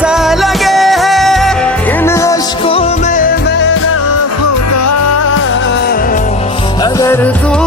कैसा लगे है इन अश्कों में मैं ना होता अगर तू